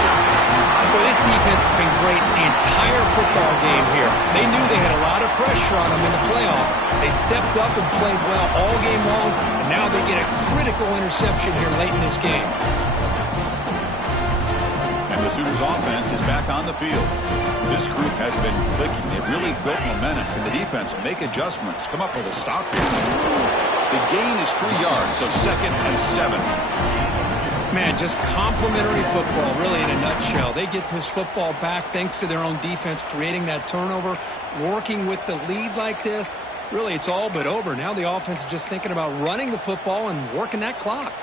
Well, this defense has been great the entire football game here. They knew they had a lot of pressure on them in the playoff. They stepped up and played well all game long, and now they get a critical interception here late in this game. And the Sooners offense is back on the field. This group has been clicking. They've really built momentum. Can the defense make adjustments? Come up with a stop here. The gain is 3 yards, so 2nd and 7. Man, just complimentary football, really, in a nutshell. They get this football back thanks to their own defense, creating that turnover, working with the lead like this. Really, it's all but over. Now the offense is just thinking about running the football and working that clock.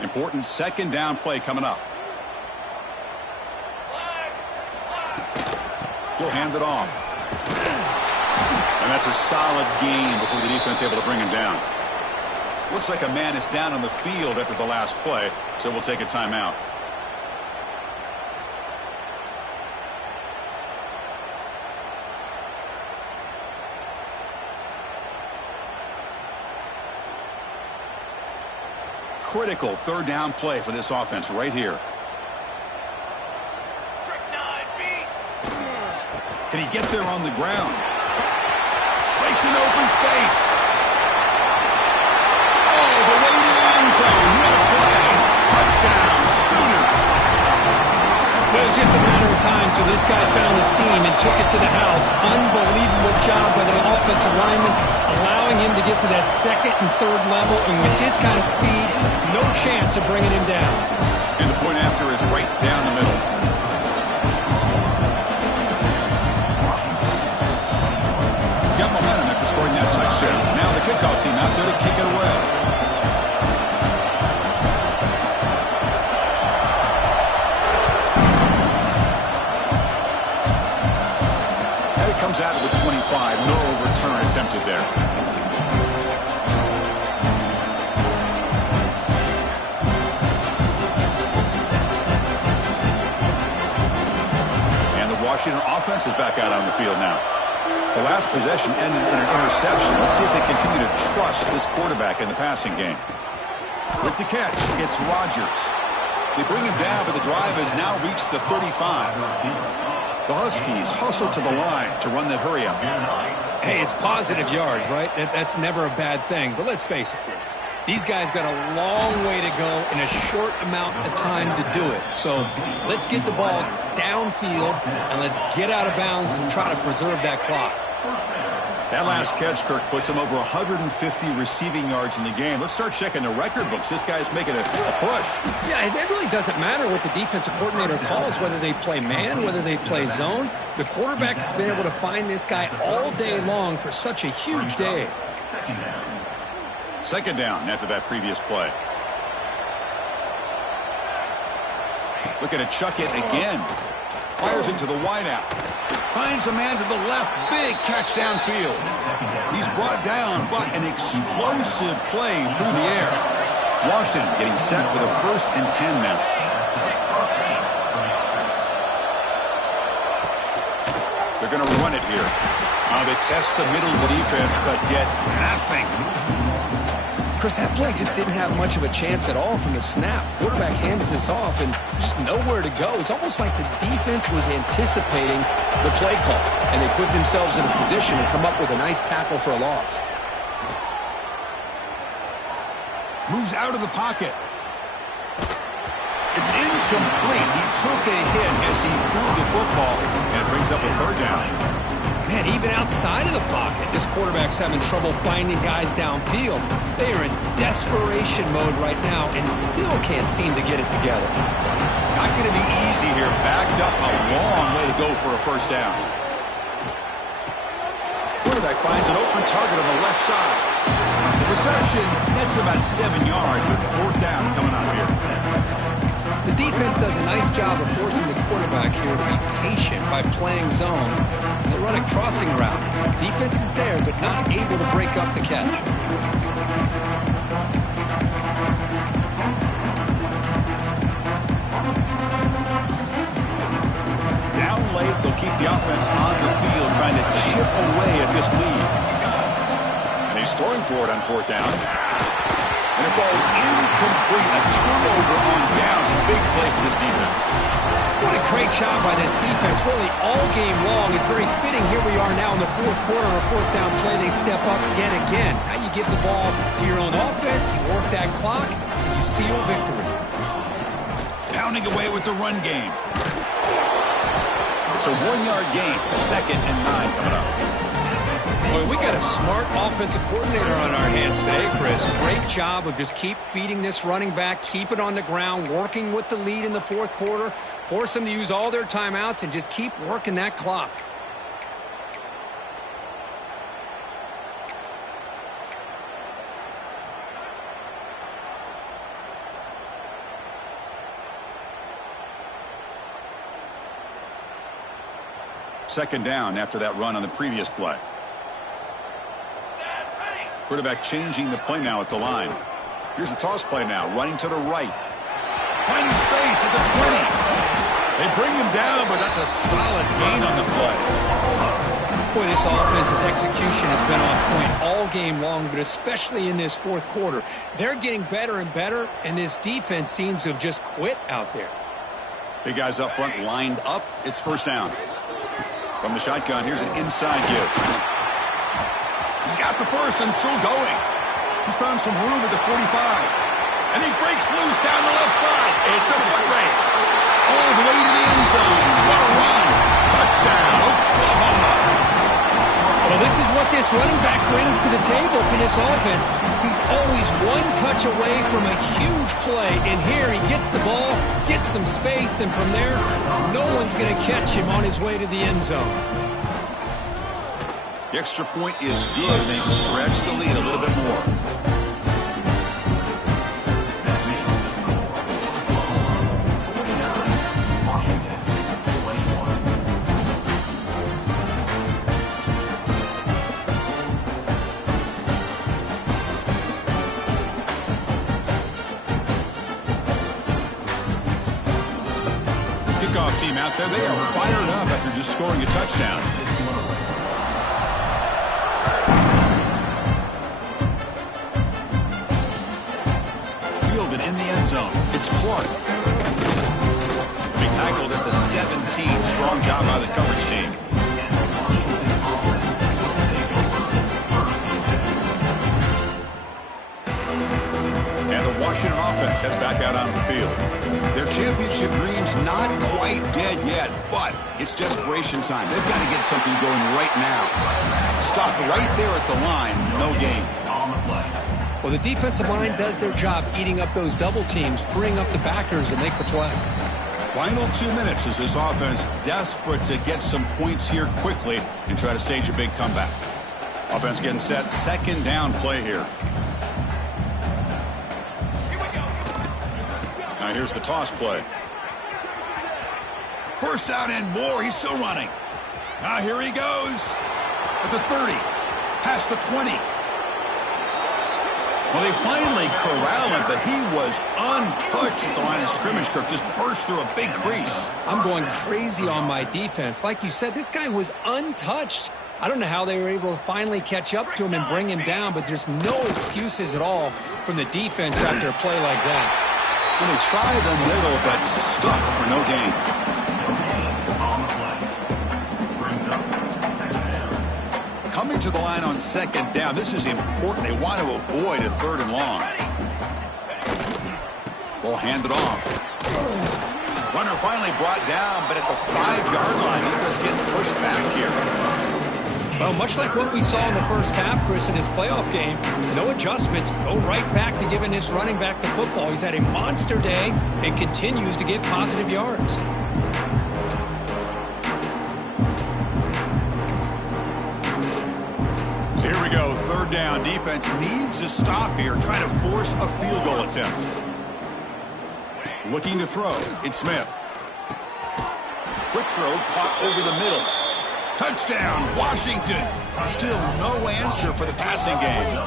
Important 2nd down play coming up. He'll hand it off. And that's a solid gain before the defense able to bring him down. Looks like a man is down on the field after the last play, so we'll take a timeout. Critical 3rd down play for this offense right here. Can he get there on the ground? Breaks an open space. Oh, the way to the end zone. What a play. Touchdown, Sooners. It was just a matter of time till this guy found the seam and took it to the house. Unbelievable job by the offensive lineman, allowing him to get to that 2nd and 3rd level. And with his kind of speed, no chance of bringing him down. And the point after is right down the middle. Got momentum after scoring that touchdown. Now the kickoff team out there to kick it away. And it comes out of the 25. No return attempted there. And the Washington offense is back out on the field now. The last possession ended in an interception. Let's see if they continue to trust this quarterback in the passing game. With the catch, it's Rodgers. They bring him down, but the drive has now reached the 35. The Huskies hustle to the line to run that hurry up. Hey, it's positive yards, right? That's never a bad thing. But let's face it, these guys got a long way to go in a short amount of time to do it. So let's get the ball downfield and let's get out of bounds to try to preserve that clock. That last catch, Kirk, puts him over 150 receiving yards in the game. Let's start checking the record books. This guy's making a push. Yeah, it really doesn't matter what the defensive coordinator calls, whether they play man, whether they play zone. The quarterback has been able to find this guy all day long for such a huge day. 2nd down after that previous play. Looking to chuck it again. Fires into the wideout. Finds a man to the left. Big catch downfield. He's brought down, but an explosive play through the air. Washington getting set with a 1st and 10 now. They're going to run it here. They test the middle of the defense, but get nothing. Chris, that play just didn't have much of a chance at all from the snap. Quarterback hands this off and just nowhere to go. It's almost like the defense was anticipating the play call, and they put themselves in a position to come up with a nice tackle for a loss. Moves out of the pocket. It's incomplete. He took a hit as he threw the football, and it brings up a third down. Man, even outside of the pocket, this quarterback's having trouble finding guys downfield. They are in desperation mode right now and still can't seem to get it together. Not going to be easy here. Backed up a long way to go for a first down. Quarterback finds an open target on the left side. The reception, that's about 7 yards, but fourth down coming up here. The defense does a nice job of forcing the quarterback here to be patient by playing zone. They run a crossing route. Defense is there, but not able to break up the catch. Down late, they'll keep the offense on the field, trying to chip away at this lead. And he's throwing for it on fourth down. And it falls incomplete. A turnover on downs. A big play for this defense. What a great job by this defense, really all game long. It's very fitting. Here we are now in the fourth quarter, a fourth down play. They step up yet again. Now you give the ball to your own offense, you work that clock, and you seal victory. Pounding away with the run game. It's a 1-yard gain. 2nd and 9 coming up. Boy, we got a smart offensive coordinator on our hands today, Chris. Great job of just keep feeding this running back, keep it on the ground, working with the lead in the fourth quarter, force them to use all their timeouts, and just keep working that clock. Second down after that run on the previous play. Quarterback changing the play now at the line. Here's the toss play now, running to the right. Finding space at the 20. They bring him down, but that's a solid gain on the play. Boy, this offense's execution has been on point all game long, but especially in this fourth quarter. They're getting better and better, and this defense seems to have just quit out there. Big guys up front lined up. It's first down. From the shotgun, here's an inside give. He's got the first and still going. He's found some room at the 45. And he breaks loose down the left side. It's a foot race. All the way to the end zone. What a run. Touchdown, Oklahoma. Well, this is what this running back brings to the table for this offense. He's always one touch away from a huge play. And here he gets the ball, gets some space, and from there, no one's going to catch him on his way to the end zone. The extra point is good. They stretch the lead a little bit more. Kickoff team out there. They are fired up after just scoring a touchdown. In the end zone, it's Clark. He tackled at the 17. Strong job by the coverage team. And the Washington offense heads back out on the field. Their championship dreams not quite dead yet, but it's desperation time. They've got to get something going right now. Stop right there at the line. No gain. Well, the defensive line does their job eating up those double teams, freeing up the backers to make the play. Final 2 minutes as this offense desperate to get some points here quickly and try to stage a big comeback. Offense getting set. Second down play here. Now here's the toss play. First down and more. He's still running. Now here he goes. At the 30. Past the 20. Well, they finally corral him, but he was untouched at the line of scrimmage. Kirk just burst through a big crease. I'm going crazy on my defense. Like you said, this guy was untouched. I don't know how they were able to finally catch up to him and bring him down, but there's no excuses at all from the defense after a play like that. When they try the middle, but stuck for no gain. Coming to the line on second down, this is important. They want to avoid a 3rd and long. Ball handed off. Runner finally brought down, but at the 5-yard line, defense getting pushed back here. Well, much like what we saw in the first half, Chris, in his playoff game, no adjustments, go right back to giving this running back the football. He's had a monster day and continues to get positive yards. So here we go, 3rd down. Defense needs a stop here, trying to force a field goal attempt. Looking to throw, it's Smith. Quick throw, caught over the middle. Touchdown, Washington. Still no answer for the passing game.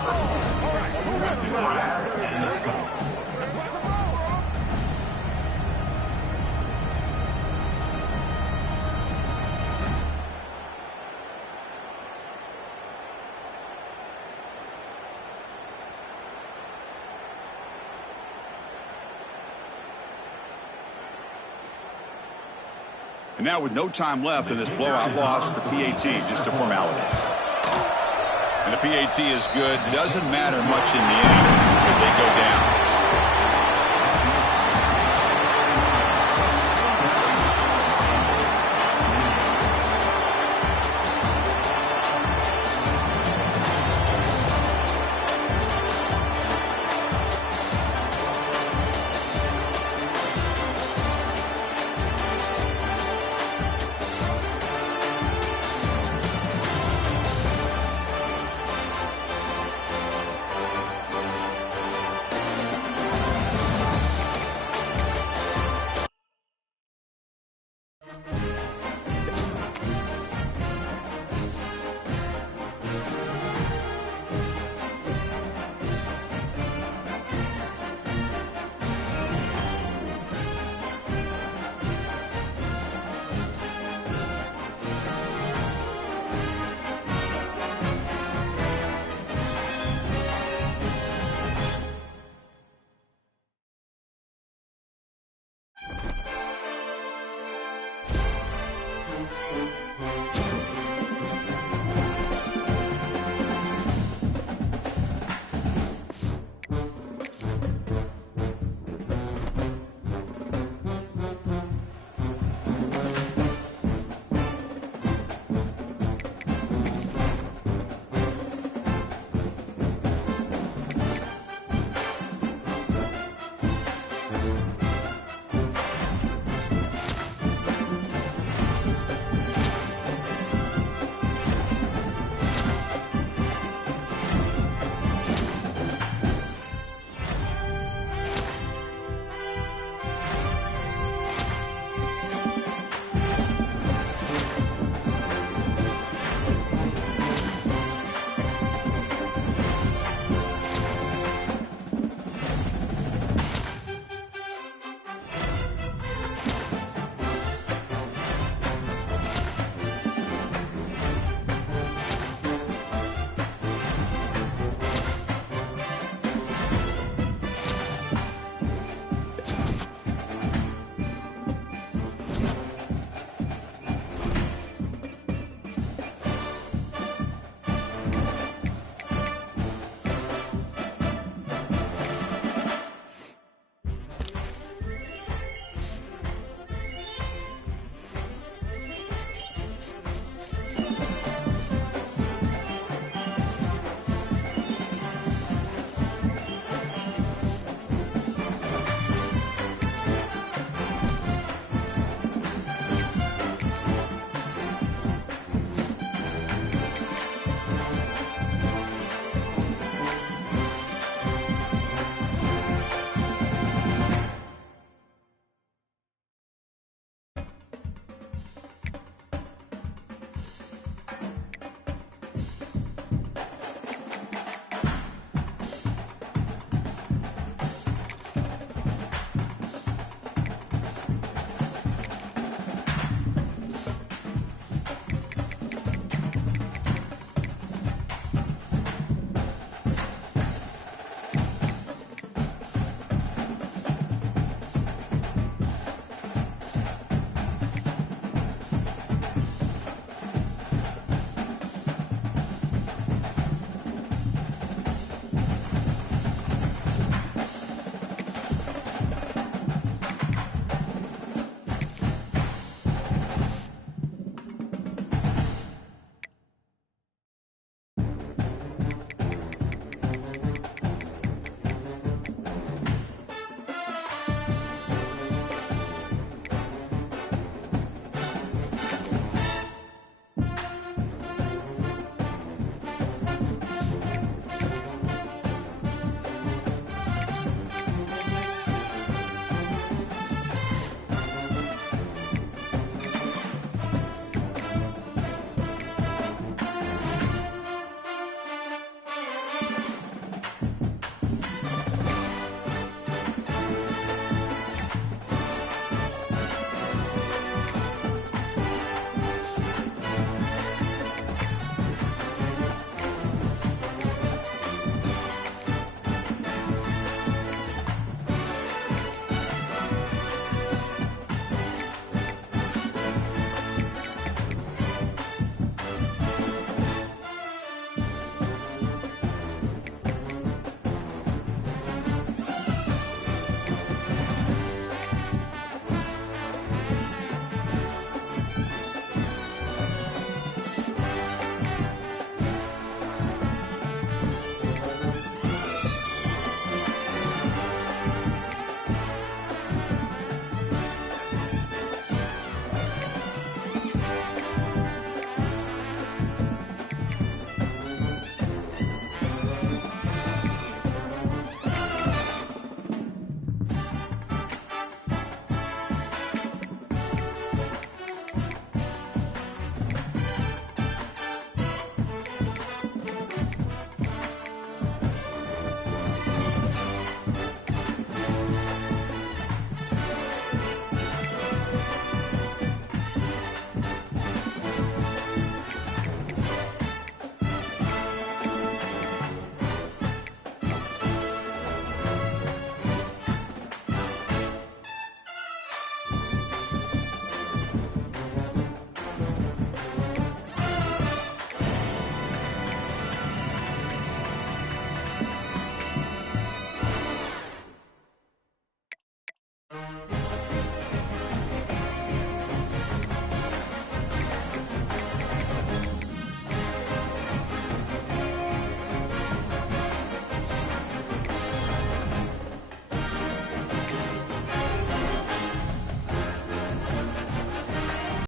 And now with no time left in this blowout loss, the PAT, just a formality. And the PAT is good. Doesn't matter much in the inning as they go down.